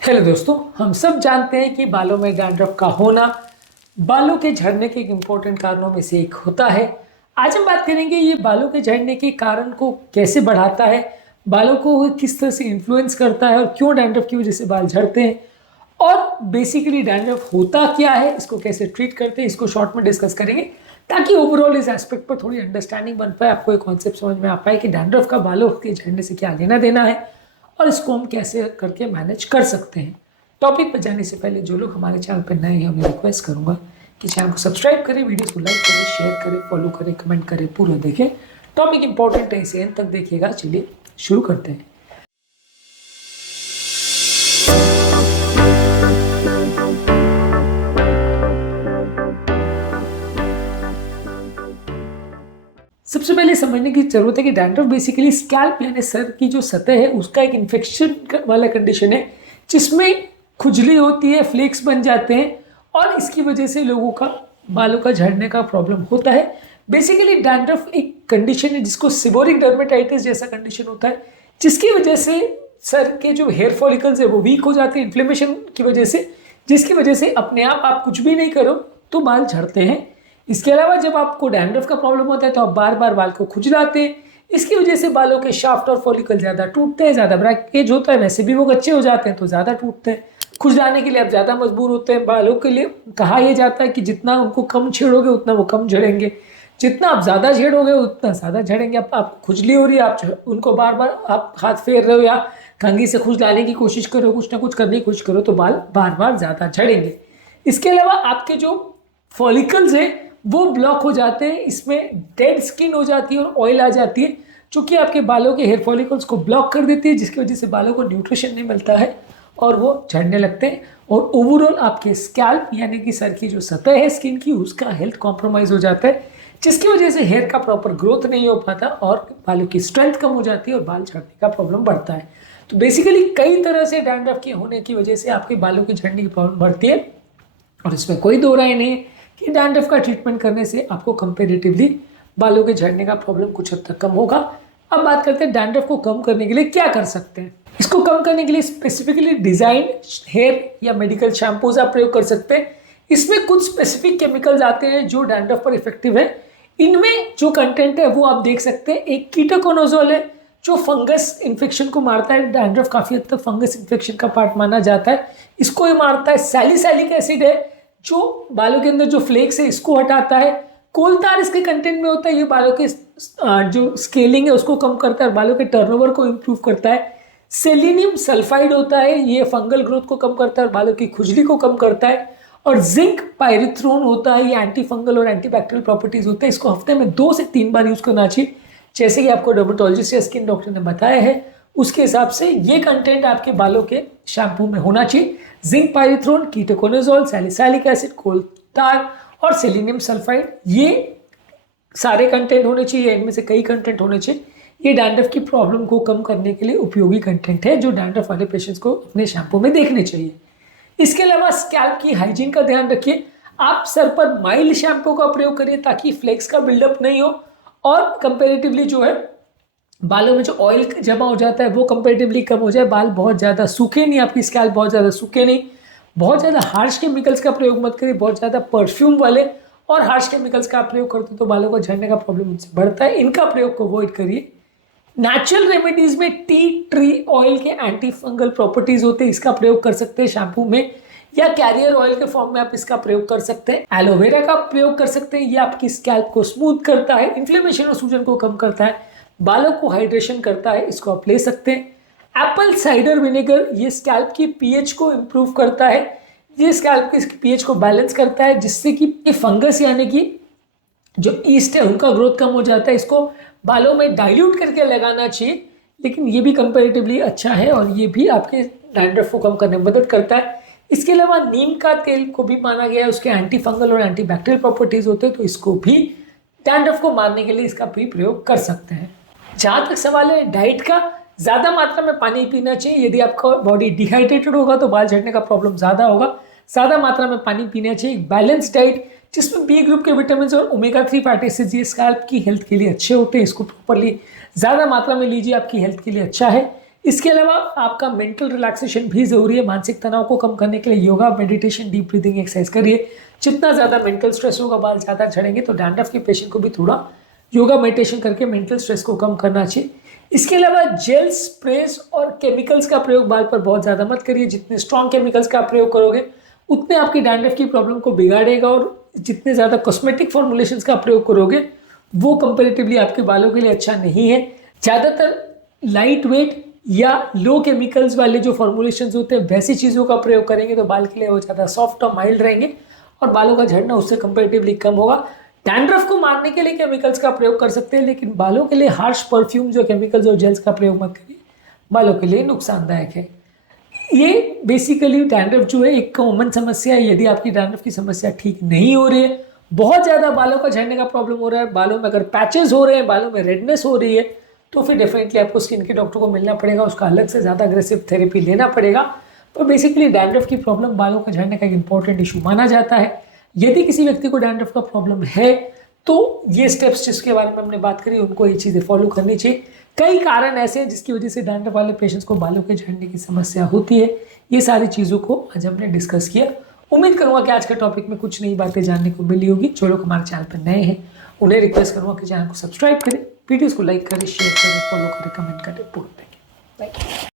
Hello दोस्तों, हम सब जानते हैं कि बालों में डैंड्रफ का होना बालों के झड़ने के इम्पोर्टेंट कारणों में से एक होता है। आज हम बात करेंगे ये बालों के झड़ने के कारण को कैसे बढ़ाता है, बालों को किस तरह से इन्फ्लुएंस करता है और क्यों डैंड्रफ की वजह से बाल झड़ते हैं और बेसिकली डैंड्रफ होता क्या है, इसको कैसे ट्रीट करते हैं, इसको शॉर्ट में डिस्कस करेंगे ताकि ओवरऑल इस एस्पेक्ट पर थोड़ी अंडरस्टैंडिंग बन पाए, आपको एक कॉन्सेप्ट समझ में आ पाए कि डैंड्रफ का बालों के झड़ने से क्या लेना देना है और इसको हम कैसे करके मैनेज कर सकते हैं। टॉपिक पर जाने से पहले जो लोग हमारे चैनल पर नए हैं उन्हें रिक्वेस्ट करूंगा कि चैनल को सब्सक्राइब करें, वीडियो को लाइक करें, शेयर करें, फॉलो करें, कमेंट करें, पूरा देखें। टॉपिक इंपॉर्टेंट है, इसे एंड तक देखिएगा। चलिए शुरू करते हैं। सबसे पहले समझने की जरूरत है कि डैंड्रफ बेसिकली स्कैल्प यानी सर की जो सतह है उसका एक इन्फेक्शन वाला कंडीशन है जिसमें खुजली होती है, फ्लेक्स बन जाते हैं और इसकी वजह से लोगों का बालों का झड़ने का प्रॉब्लम होता है। बेसिकली डैंड्रफ एक कंडीशन है जिसको सिबोरिक डर्मेटाइटिस जैसा कंडीशन होता है, जिसकी वजह से सर के जो हेयर फॉलिकल्स है वो वीक हो जाते हैं इन्फ्लेमेशन की वजह से, जिसकी वजह से अपने आप कुछ भी नहीं करो तो बाल झड़ते हैं। इसके अलावा जब आपको डैंड्रफ का प्रॉब्लम होता है तो आप बार बार बाल को खुजलाते हैं, इसकी वजह से बालों के शाफ्ट और फॉलिकल ज़्यादा टूटते हैं, ज़्यादा ब्रेकेज होता है, वैसे भी वो कच्चे हो जाते हैं तो ज़्यादा टूटते हैं। खुजलाने के लिए आप ज़्यादा मजबूर होते हैं। बालों के लिए कहा यह जाता है कि जितना उनको कम छेड़ोगे उतना वो कम झड़ेंगे, जितना आप ज़्यादा छेड़ोगे उतना ज़्यादा झड़ेंगे। आप खुजली हो रही है, आप उनको बार बार आप हाथ फेर रहे हो या कंघी से खुजलाने की कोशिश करो, कुछ ना कुछ करने की कोशिश करो तो बाल बार बार ज़्यादा झड़ेंगे। इसके अलावा आपके जो फॉलिकल्स हैं वो ब्लॉक हो जाते हैं, इसमें डेड स्किन हो जाती है और ऑयल आ जाती है जो कि आपके बालों के हेयर फॉलिकल्स को ब्लॉक कर देती है, जिसकी वजह से बालों को न्यूट्रिशन नहीं मिलता है और वो झड़ने लगते हैं और ओवरऑल आपके स्कैल्प यानी कि सर की जो सतह है स्किन की उसका हेल्थ कॉम्प्रोमाइज़ हो जाता है, जिसकी वजह से हेयर का प्रॉपर ग्रोथ नहीं हो पाता और बालों की स्ट्रेंथ कम हो जाती है और बाल झड़ने का प्रॉब्लम बढ़ता है। तो बेसिकली कई तरह से डैंड्रफ के होने की वजह से आपके बालों की झड़ने की प्रॉब्लम बढ़ती है और इसमें कोई दो राय नहीं है कि डैंड्रफ का ट्रीटमेंट करने से आपको कंपेरेटिवली बालों के झड़ने का प्रॉब्लम कुछ हद तक कम होगा। अब बात करते हैं डैंड्रफ को कम करने के लिए क्या कर सकते हैं। इसको कम करने के लिए स्पेसिफिकली डिजाइन हेयर या मेडिकल शैम्पूज आप प्रयोग कर सकते हैं। इसमें कुछ स्पेसिफिक केमिकल्स आते हैं जो डैंड्रफ पर इफेक्टिव है। इनमें जो कंटेंट है वो आप देख सकते हैं। एक कीटोकोनाजोल है जो फंगस इन्फेक्शन को मारता है। डैंड्रफ काफी हद तक फंगस इन्फेक्शन का पार्ट माना जाता है, इसको ही मारता है। सैलिसाइलिक एसिड है जो बालों के अंदर जो फ्लेक्स है इसको हटाता है। कोलतार इसके कंटेंट में होता है, ये बालों के जो स्केलिंग है उसको कम करता है, बालों के टर्नओवर को इम्प्रूव करता है। सेलेनियम सल्फाइड होता है, ये फंगल ग्रोथ को कम करता है और बालों की खुजली को कम करता है। और जिंक पायरिथ्रोन होता है, ये एंटी फंगल और एंटी बैक्टीरियल प्रॉपर्टीज होते हैं। इसको हफ्ते में 2 से 3 बार यूज करना चाहिए, जैसे कि आपको डर्मेटोलॉजिस्ट या स्किन डॉक्टर ने बताया है उसके हिसाब से ये कंटेंट आपके बालों के शैम्पू में होना चाहिए। जिंक पायरिथ्रोन, कीटोकोनाजोल, सैलिसाइलिक एसिड, कोलतार और सेलेनियम सल्फाइड, ये सारे कंटेंट होने चाहिए, इनमें से कई कंटेंट होने चाहिए। ये डैंड्रफ की प्रॉब्लम को कम करने के लिए उपयोगी कंटेंट है जो डैंड्रफ वाले पेशेंट्स को अपने शैम्पू में देखने चाहिए। इसके अलावा स्कैल्प की हाइजीन का ध्यान रखिए। आप सर पर माइल्ड शैम्पू का प्रयोग करिए ताकि फ्लेक्स का बिल्डअप नहीं हो और कंपेरेटिवली जो है बालों में जो ऑयल जमा हो जाता है वो कंपेरेटिवली कम हो जाए, बाल बहुत ज़्यादा सूखे नहीं, आपकी स्कैल्प बहुत ज़्यादा सूखे नहीं। बहुत ज़्यादा हार्श केमिकल्स का प्रयोग मत करिए, बहुत ज़्यादा परफ्यूम वाले और हार्श केमिकल्स का प्रयोग करते तो बालों को झड़ने का प्रॉब्लम उनसे बढ़ता है, इनका प्रयोग को अवॉइड करिए। नेचुरल रेमेडीज में टी ट्री ऑयल के एंटी फंगल प्रॉपर्टीज होते हैं, इसका प्रयोग कर सकते हैं शैम्पू में, या कैरियर ऑयल के फॉर्म में आप इसका प्रयोग कर सकते हैं। एलोवेरा का प्रयोग कर सकते हैं, ये आपकी स्कैल्प को स्मूथ करता है, इन्फ्लेमेशन और सूजन को कम करता है, बालों को हाइड्रेशन करता है, इसको आप ले सकते हैं। एप्पल साइडर विनेगर, ये स्कैल्प की पीएच को इम्प्रूव करता है, ये स्कैल्प की पीएच को बैलेंस करता है, जिससे कि फंगस यानी कि जो ईस्ट है उनका ग्रोथ कम हो जाता है। इसको बालों में डाइल्यूट करके लगाना चाहिए, लेकिन ये भी कंपैरेटिवली अच्छा है और ये भी आपके डैंड्रफ को कम करने में मदद करता है। इसके अलावा नीम का तेल को भी माना गया है, उसके एंटी फंगल और एंटी बैक्टीरियल प्रॉपर्टीज होते हैं, तो इसको भी डैंड्रफ को मारने के लिए इसका भी प्रयोग कर सकते हैं। जहाँ तक सवाल है डाइट का, ज़्यादा मात्रा में पानी पीना चाहिए। यदि आपका बॉडी डिहाइड्रेटेड होगा तो बाल झड़ने का प्रॉब्लम ज़्यादा होगा। ज़्यादा मात्रा में पानी पीना चाहिए। बैलेंस डाइट जिसमें बी ग्रुप के विटामिन और ओमेगा 3 फैटी एसिड्स ये स्कैल्प की हेल्थ के लिए अच्छे होते हैं, इसको प्रॉपरली ज़्यादा मात्रा में लीजिए, आपकी हेल्थ के लिए अच्छा है। इसके अलावा आपका मेंटल रिलैक्सेशन भी ज़रूरी है। मानसिक तनाव को कम करने के लिए yoga, meditation, deep breathing exercise करिए। जितना ज़्यादा मेंटल स्ट्रेस होगा, बाल ज़्यादा झड़ेंगे, तो डैंड्रफ के पेशेंट को भी थोड़ा योगा मेडिटेशन करके मेंटल स्ट्रेस को कम करना चाहिए। इसके अलावा जेल, स्प्रेस और केमिकल्स का प्रयोग बाल पर बहुत ज़्यादा मत करिए। जितने स्ट्रॉन्ग केमिकल्स का प्रयोग करोगे उतने आपकी डैंड्रफ की प्रॉब्लम को बिगाड़ेगा, और जितने ज़्यादा कॉस्मेटिक फॉर्मुलेशंस का प्रयोग करोगे वो कंपेरेटिवली आपके बालों के लिए अच्छा नहीं है। ज़्यादातर लाइट वेट या लो केमिकल्स वाले जो फॉर्मुलेशंस होते हैं वैसी चीज़ों का प्रयोग करेंगे तो बाल के लिए वो ज़्यादा सॉफ्ट और माइल्ड रहेंगे और बालों का झड़ना उससे कंपेरेटिवली कम होगा। डैंड्रफ को मारने के लिए केमिकल्स का प्रयोग कर सकते हैं, लेकिन बालों के लिए हार्श परफ्यूम जो केमिकल्स और जेल्स का प्रयोग मत करिए, बालों के लिए नुकसानदायक है। ये बेसिकली डैंड्रफ जो है एक कॉमन समस्या है। यदि आपकी डैंड्रफ की समस्या ठीक नहीं हो रही है, बहुत ज़्यादा बालों का झड़ने का प्रॉब्लम हो रहा है, बालों में अगर पैचेस हो रहे हैं, बालों में रेडनेस हो रही है, तो फिर डेफिनेटली आपको स्किन के डॉक्टर को मिलना पड़ेगा, उसका अलग से ज़्यादा अग्रेसिव थेरेपी लेना पड़ेगा। तो बेसिकली डैंड्रफ की प्रॉब्लम बालों का झड़ने का एक इंपॉर्टेंट इशू माना जाता है। यदि किसी व्यक्ति को डैंड्रफ का प्रॉब्लम है तो ये स्टेप्स जिसके बारे में हमने बात करी उनको ये चीज़ें फॉलो करनी चाहिए। कई कारण ऐसे हैं जिसकी वजह से डैंड्रफ वाले पेशेंट्स को बालों के झड़ने की समस्या होती है। ये सारी चीज़ों को आज हमने डिस्कस किया। उम्मीद करूँगा कि आज के टॉपिक में कुछ नई बातें जानने को मिली होगी। जो लोग हमारे चैनल पर नए हैं उन्हें रिक्वेस्ट करूँगा कि चैनल को सब्सक्राइब करें, वीडियोज़ को लाइक करें, शेयर करें, फॉलो करें, कमेंट करें, पोस्ट करें। Thank you.